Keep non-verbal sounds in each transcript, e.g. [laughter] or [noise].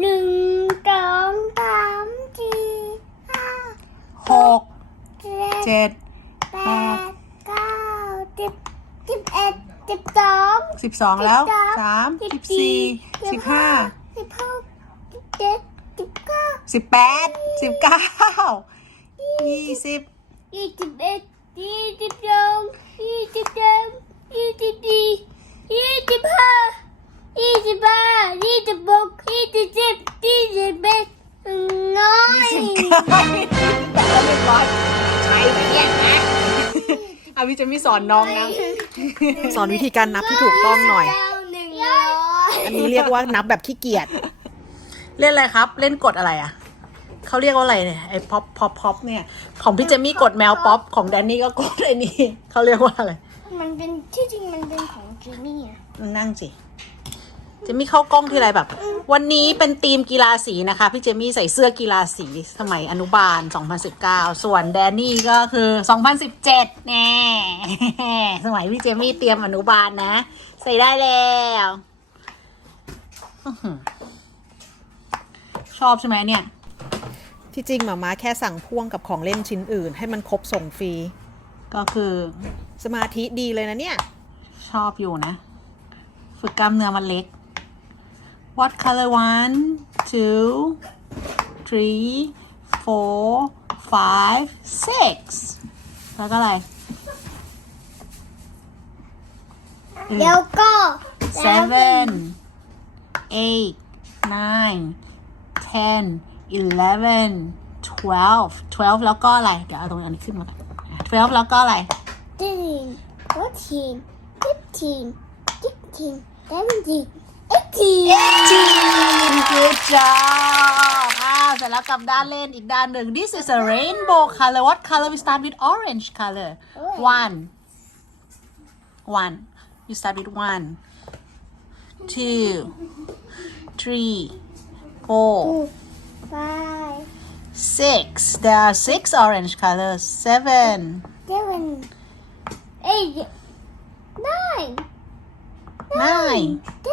หนึ่งสองสามสี่ห้าหกเจ็ดแปดเก้าสิบสิบเอ็ดสิบสองสิบสองแล้วสามสิบสี่สิบห้าสิบหกสิบเจ็ดสิบเก้าสิบแปดสิบเก้ายี่สิบยี่สิบเอ็ดยี่สิบสองยี่สิบสามยี่สิบสี่ยี่สิบห้าแต่เราเรียบร้อยใช่ไปเนี่ยนะอาวิจะไม่สอนน้องนะ สอนวิธีการนับที่ถูกต้องหน่อยหนึ่งร้อย อันนี้เรียกว่านับแบบขี้เกียจ เล่นอะไรครับ เล่นกดอะไรอ่ะ เขาเรียกว่าอะไรเนี่ยไอ้ป๊อปป๊อปป๊อปเนี่ย ของพี่เจมี่กดแมวป๊อปของแดนนี่ก็กดไอ้นี่เขาเรียกว่าอะไร มันเป็น ที่จริงมันเป็นของเจมี่อะนั่งสิจมี่เข้ากล้องทีไรแบบ วันนี้เป็นทีมกีฬาสีนะคะ พี่เจมี่ใส่เสื้อกีฬาสีสมัยอนุบาล 2019 ส่วนแดนนี่ก็คือ 2017แน่สมัยพี่เจมี่เตรียมอนุบาลนะ ใส่ได้แล้ว ชอบใช่ไหมเนี่ย ที่จริงหมาม้าแค่สั่งพ่วงกับของเล่นชิ้นอื่น ให้มันครบส่งฟรี ก็คือสมาธิดีเลยนะเนี่ย ชอบอยู่นะ ฝึกกล้ามเนื้อมันเล็ก What color? One, two, three, four, five, six. แล้วก็อะไรแล้วก็ seven eight nine ten eleven twelve twelve แล้วก็อะไรเดี๋ยวเอาตรงนี้ขึ้นมาก่อน twelve แล้วก็อะไร thirteen fourteen fifteen sixteen seventeen team, good job เสร็จแล้วกับด้านเลนอีกด้านหนึ่ง. this is a rainbow color what color we start with orange color one one you start with one two three four five six there are six orange colors seven seven eight nine nine, nine.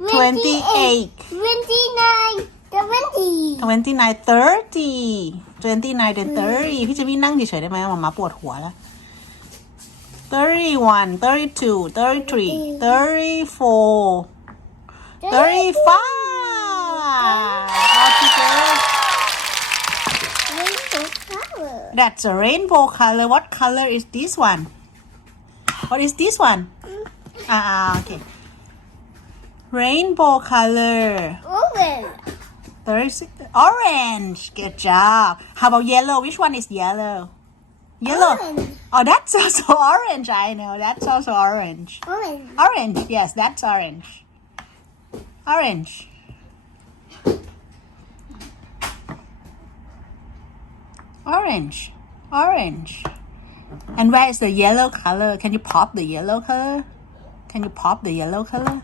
28. 29 30 29 30 29 and 30พี่เจะมี่นั่งเฉยๆได้ไหมหมามาปวดหัวแล้ว31 32 33 34 35 All together That's a rainbow color. What color is this one? What is this one? Mm. Ah, ah, okay. Rainbow color. Orange. There's orange. Good job. How about yellow? Which one is yellow? Yellow. Orange. Oh, that's [laughs] also orange. I know. That's also orange. Orange. Orange. Yes, that's orange. Orange. Orange. Orange. And where is the yellow color? Can you pop the yellow color? Can you pop the yellow color?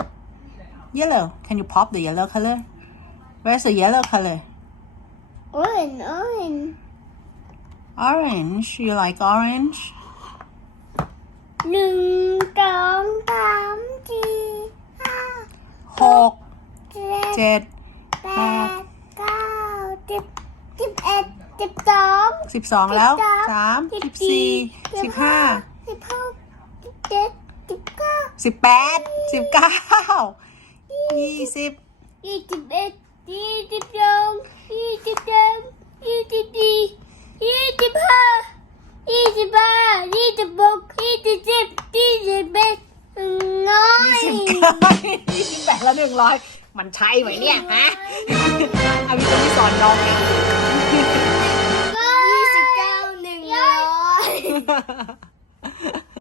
Yellow. Can you pop the yellow color? Where's the yellow color? Orange, orange. Orange. You like orange? หนึ่งสองสามสี่ห้าหกเจ็ดแปดเก้าสิบสิบเอ็ดสิบสองสิบสองแล้วสามสิบสี่สิบห้าสิบหกสิบเจ็ดสิบเก้าสิบแปดสิบเก้ายี่สิบยี่สิบเอ็ดยี่สิบสองยี่สิบสามยี่สิบสี่ยี่สิบห้ายี่สิบห้ายี่สิบหกยี่สิบเจ็ดยี่สิบแปดหนึ่งร้อยยี่สิบเก้ายี่สิบแปดแล้วหนึ่งร้อยมันใช่ไหมเนี่ยฮะเอาวิธีสอนน้องเองยี่สิบเก้าหนึ่งร้อย